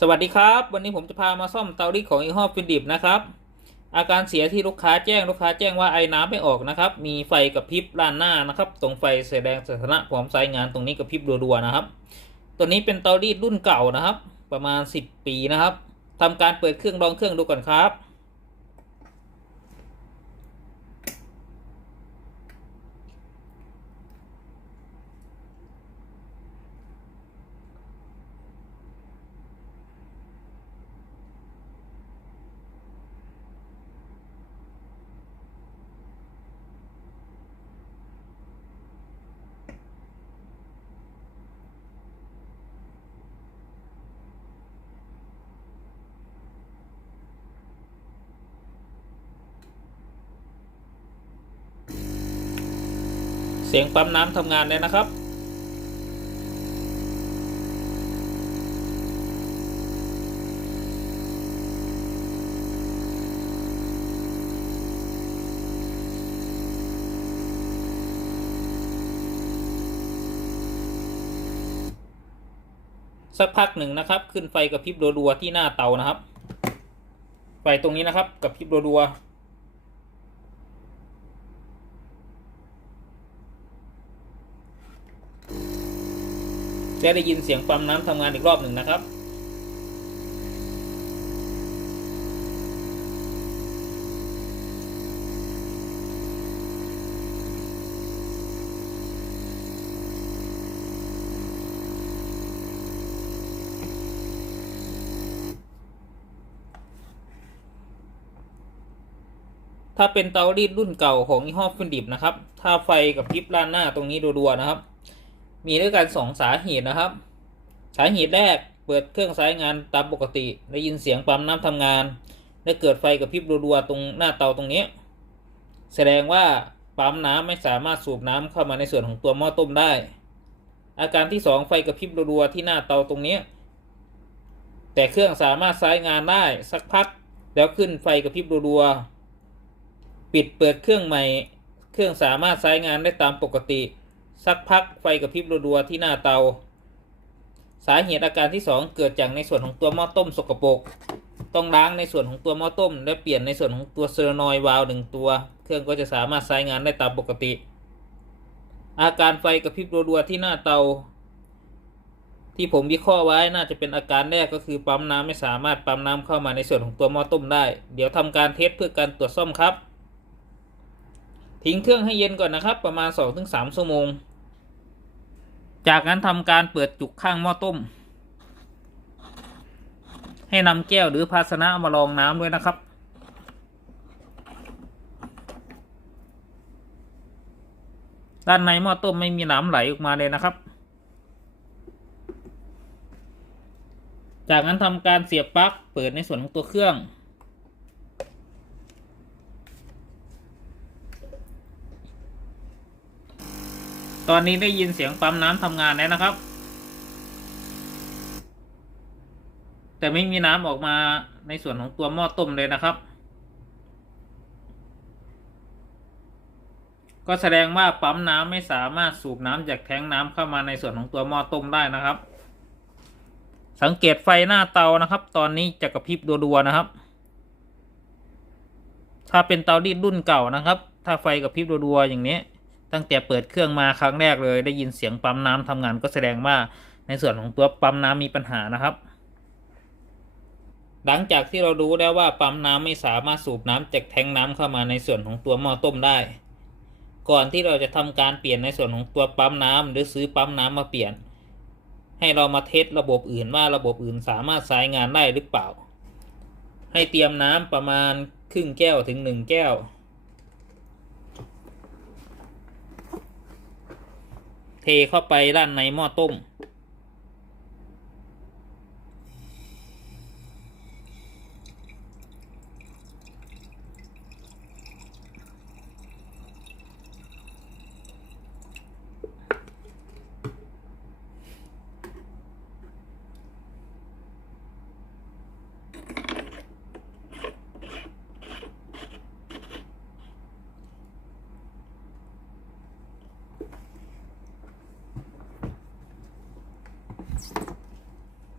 สวัสดีครับวันนี้ผมจะพามาซ่อมเตารีดของยี่ห้อฟินดิบนะครับอาการเสียที่ลูกค้าแจ้งว่าไอ้น้ำไม่ออกนะครับมีไฟกระพริบด้านหน้านะครับตรงไฟแสดงสถานะพร้อมสายงานตรงนี้กระพริบรัวๆนะครับตัวนี้เป็นเตารีดรุ่นเก่านะครับประมาณ10 ปีนะครับทำการเปิดเครื่องลองเครื่องดูก่อนครับ เสียงปั๊มน้ำทำงานเลยนะครับสักพักหนึ่งนะครับขึ้นไฟกระพริบรัวๆที่หน้าเตานะครับไฟตรงนี้นะครับกระพริบรัวๆจะได้ยินเสียงปั๊มน้ำทำงานอีกรอบหนึ่งนะครับถ้าเป็นเตารีดรุ่นเก่าของยี่ห้อฟินดิบนะครับถ้าไฟกับพริบด้านหน้าตรงนี้รัวๆนะครับมีด้วยกัน2สาเหตุนะครับสาเหตุแรกเปิดเครื่องใช้งานตามปกติได้ยินเสียงปั๊มน้ำทำงานและเกิดไฟกับพริบรัวๆตรงหน้าเตาตรงนี้แสดงว่าปั๊มน้ำไม่สามารถสูบน้ำเข้ามาในส่วนของตัวหม้อต้มได้อาการที่2ไฟกระพริบรัวๆที่หน้าเตาตรงนี้แต่เครื่องสามารถใช้งานได้สักพักแล้วขึ้นไฟกระพริบรัวๆปิดเปิดเครื่องใหม่เครื่องสามารถใช้งานได้ตามปกติสักพักไฟกระพริบรัวๆที่หน้าเตาสาเหตุอาการที่2เกิดจากในส่วนของตัวหม้อต้มสกปรกต้องล้างในส่วนของตัวหม้อต้มและเปลี่ยนในส่วนของตัวโซเลนอยด์วาล์ว1ตัวเครื่องก็จะสามารถใช้งานได้ตามปกติอาการไฟกระพริบรัวๆที่หน้าเตาที่ผมวิเคราะห์ไว้น่าจะเป็นอาการแรกก็คือปั๊มน้ำไม่สามารถปั๊มน้ำเข้ามาในส่วนของตัวหม้อต้มได้เดี๋ยวทำการเทสเพื่อการตรวจซ่อมครับทิ้งเครื่องให้เย็นก่อนนะครับประมาณ 2-3 ชั่วโมงจากนั้นทำการเปิดจุกข้างหม้อต้มให้นำแก้วหรือภาชนะมารองน้ำด้วยนะครับด้านในหม้อต้มไม่มีน้ำไหลออกมาเลยนะครับจากนั้นทำการเสียบปลั๊กเปิดในส่วนของตัวเครื่องตอนนี้ได้ยินเสียงปั๊มน้ำทำงานแล้วนะครับแต่ไม่มีน้ำออกมาในส่วนของตัวหม้อต้มเลยนะครับก็แสดงว่าปั๊มน้ำไม่สามารถสูบน้ำจากแท้งน้ำเข้ามาในส่วนของตัวหม้อต้มได้นะครับสังเกตไฟหน้าเตานะครับตอนนี้จะกระพริบรัวๆนะครับถ้าเป็นเตารีดรุ่นเก่านะครับถ้าไฟกระพริบรัวๆอย่างนี้ตั้งแต่เปิดเครื่องมาครั้งแรกเลยได้ยินเสียงปั๊มน้ำทำงานก็แสดงว่าในส่วนของตัวปั๊มน้ำมีปัญหานะครับหลังจากที่เรารู้แล้วว่าปั๊มน้ำไม่สามารถสูบน้ำจากแทงน้ำเข้ามาในส่วนของตัวหม้อต้มได้ก่อนที่เราจะทำการเปลี่ยนในส่วนของตัวปั๊มน้ำหรือซื้อปั๊มน้ำมาเปลี่ยนให้เรามาเทสระบบอื่นว่าระบบอื่นสามารถใช้งานได้หรือเปล่าให้เตรียมน้ำประมาณครึ่งแก้วถึง1 แก้วเทเข้าไปด้านในหม้อต้ม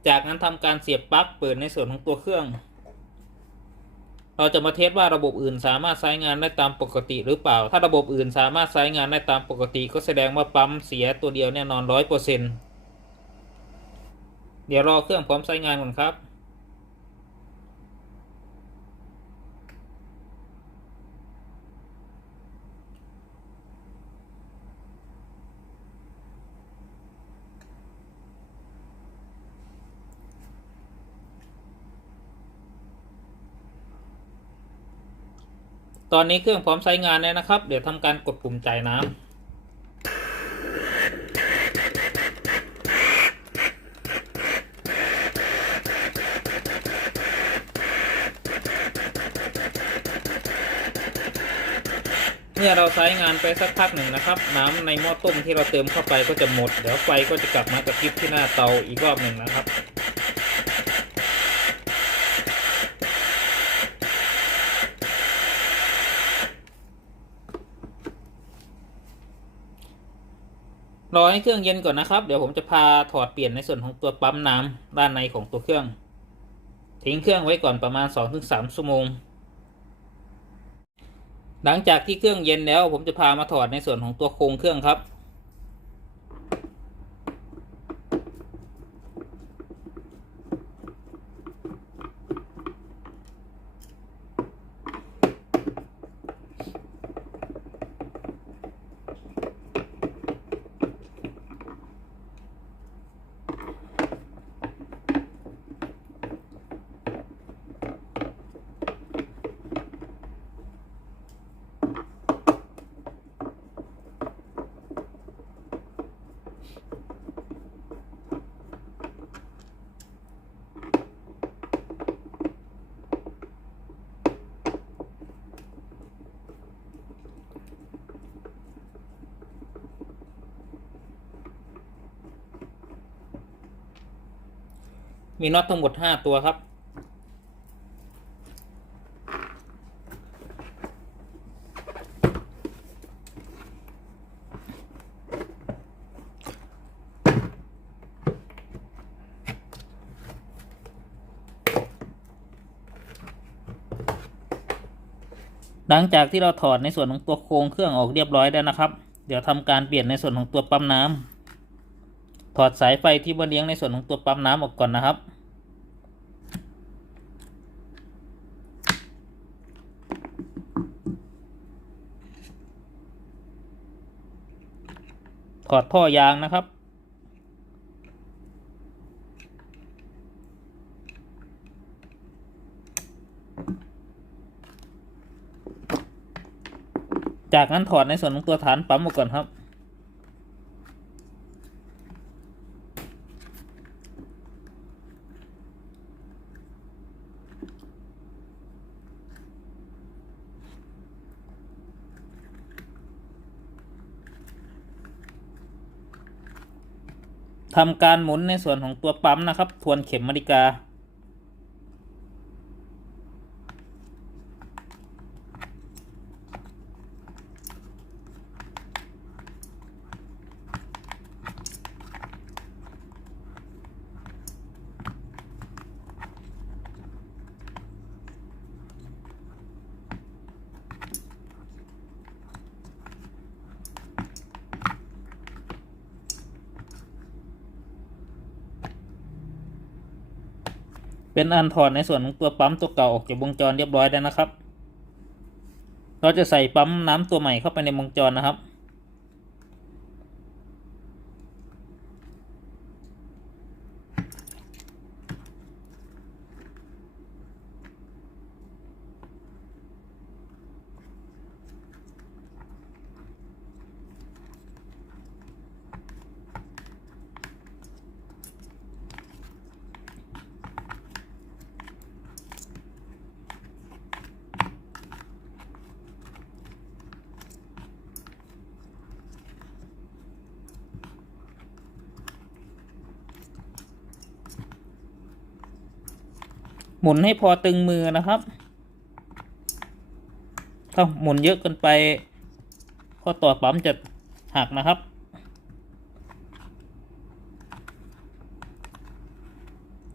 จากนั้นทำการเสียบปลั๊กเปิดในส่วนของตัวเครื่องเราจะมาเทสว่าระบบอื่นสามารถใช้งานได้ตามปกติหรือเปล่าถ้าระบบอื่นสามารถใช้งานได้ตามปกติก็แสดงว่าปั๊มเสียตัวเดียวแน่นอน100%เดี๋ยวรอเครื่องพร้อมใช้งานก่อนครับตอนนี้เครื่องพร้อมใช้งานแล้วนะครับเดี๋ยวทำการกดปุ่มจ่ายน้ำเมื่อเราใช้งานไปสักพักหนึ่งนะครับน้ำในหม้อต้มที่เราเติมเข้าไปก็จะหมดเดี๋ยวไฟก็จะกลับมากระพริบที่หน้าเตาอีกรอบหนึ่งนะครับรอให้เครื่องเย็นก่อนนะครับเดี๋ยวผมจะพาถอดเปลี่ยนในส่วนของตัวปั๊มน้ำด้านในของตัวเครื่องทิ้งเครื่องไว้ก่อนประมาณ 2-3 ชั่วโมงหลังจากที่เครื่องเย็นแล้วผมจะพามาถอดในส่วนของตัวโครงเครื่องครับมีน็อตทั้งหมด5ตัวครับหลังจากที่เราถอดในส่วนของตัวโครงเครื่องออกเรียบร้อยแล้วนะครับเดี๋ยวทำการเปลี่ยนในส่วนของตัวปั๊มน้ำถอดสายไฟที่มาเลี้ยงในส่วนของตัวปั๊มน้ำออกก่อนนะครับถอดท่อยางนะครับจากนั้นถอดในส่วนของตัวฐานปั๊มออกก่อนครับทำการหมุนในส่วนของตัวปั๊มนะครับทวนเข็มนาฬิกาเป็นอันถอดในส่วนของตัวปั๊มตัวเก่าออกจากวงจรเรียบร้อยแล้วนะครับเราจะใส่ปั๊มน้ำตัวใหม่เข้าไปในวงจรนะครับหมุนให้พอตึงมือนะครับถ้าหมุนเยอะเกินไปข้อต่อปั๊มจะหักนะครับ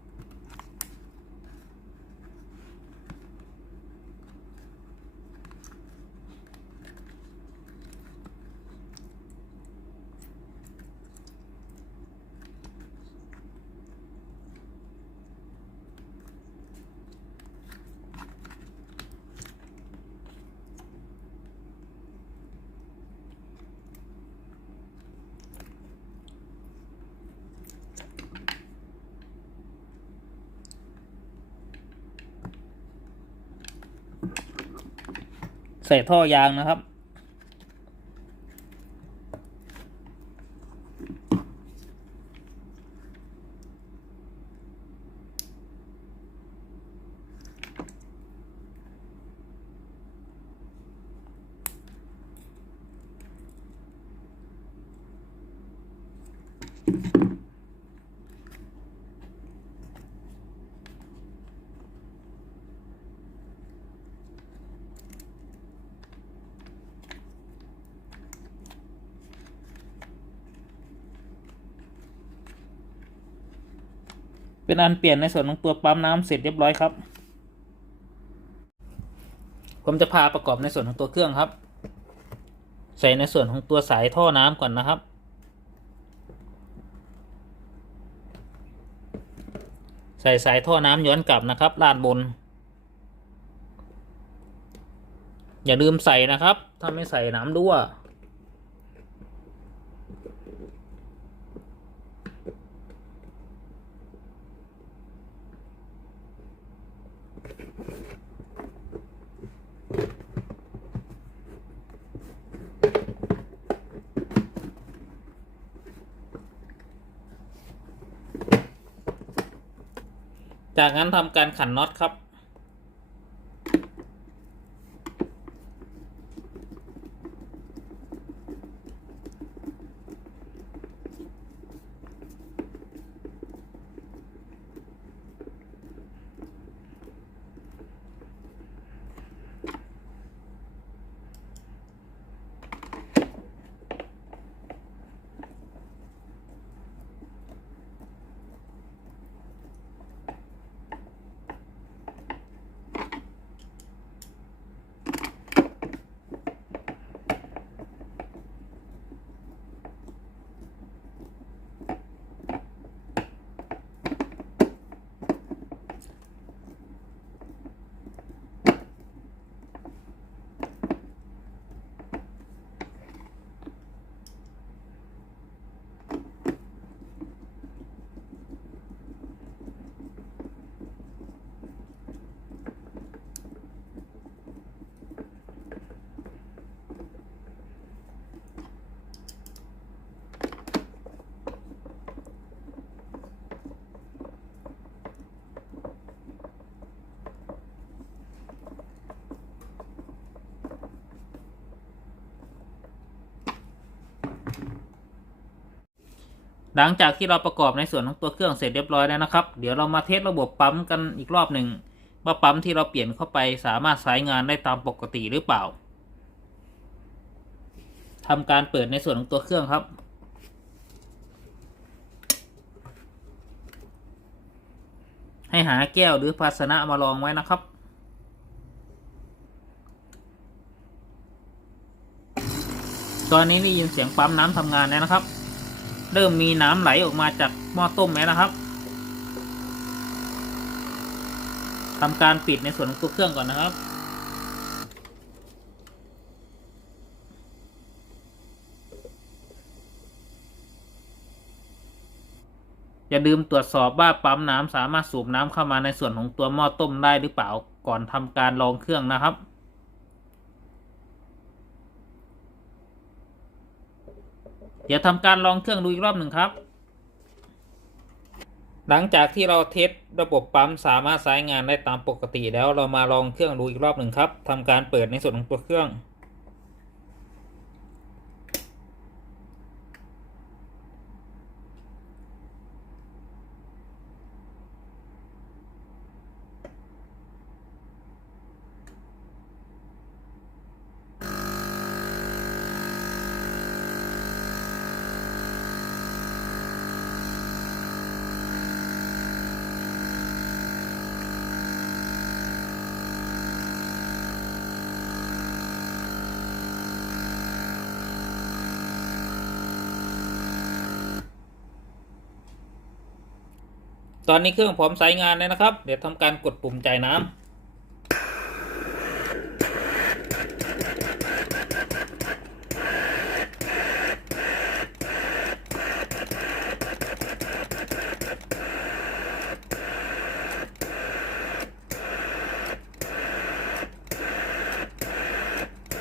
ใส่ท่อยางนะครับเป็นอันเปลี่ยนในส่วนของตัวปั๊มน้ำเสร็จเรียบร้อยครับผมจะพาประกอบในส่วนของตัวเครื่องครับใส่ในส่วนของตัวสายท่อน้ำก่อนนะครับใส่สายท่อน้ำย้อนกลับนะครับลาดบนอย่าลืมใส่นะครับถ้าไม่ใส่น้ำรั่วจากนั้นทำการขันน็อตครับหลังจากที่เราประกอบในส่วนของตัวเครื่องเสร็จเรียบร้อยแล้วนะครับเดี๋ยวเรามาเทสระบบปั๊มกันอีกรอบหนึ่งว่าปั๊มที่เราเปลี่ยนเข้าไปสามารถใช้งานได้ตามปกติหรือเปล่าทำการเปิดในส่วนของตัวเครื่องครับให้หาแก้วหรือภาชนะมารองไว้นะครับตอนนี้ได้ยินเสียงปั๊มน้ำทำงานแล้วนะครับเริ่มมีน้ำไหลออกมาจากหม้อต้มแล้วนะครับทำการปิดในส่วนของตัวเครื่องก่อนนะครับอย่าลืมตรวจสอบว่าปั๊มน้ำสามารถสูบน้ำเข้ามาในส่วนของตัวหม้อต้มได้หรือเปล่าก่อนทำการลองเครื่องนะครับเดี๋ยวทำการลองเครื่องดูอีกรอบหนึ่งครับหลังจากที่เราเทสระบบปั๊มสามารถใช้งานได้ตามปกติแล้วเรามาลองเครื่องดูอีกรอบหนึ่งครับทำการเปิดในส่วนของตัวเครื่องตอนนี้เครื่องพร้อมใช้งานแล้วนะครับเดี๋ยวทำการกดปุ่มจ่ายน้ำ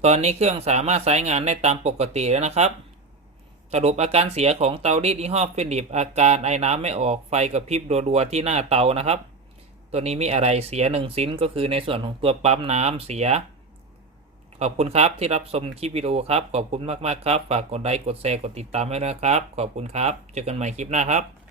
ตอนนี้เครื่องสามารถใช้งานได้ตามปกติแล้วนะครับสรุปอาการเสียของเตารีดยี่ห้อฟิลิปอาการไอน้ำไม่ออกไฟกระพริบรัวๆที่หน้าเตานะครับตัวนี้มีอะไรเสีย1ชิ้นก็คือในส่วนของตัวปั๊มน้ำเสียขอบคุณครับที่รับชมคลิปวิดีโอครับขอบคุณมากๆครับฝากกดไลค์กดแชร์กดติดตามให้นะครับขอบคุณครับเจอกันใหม่คลิปหน้าครับ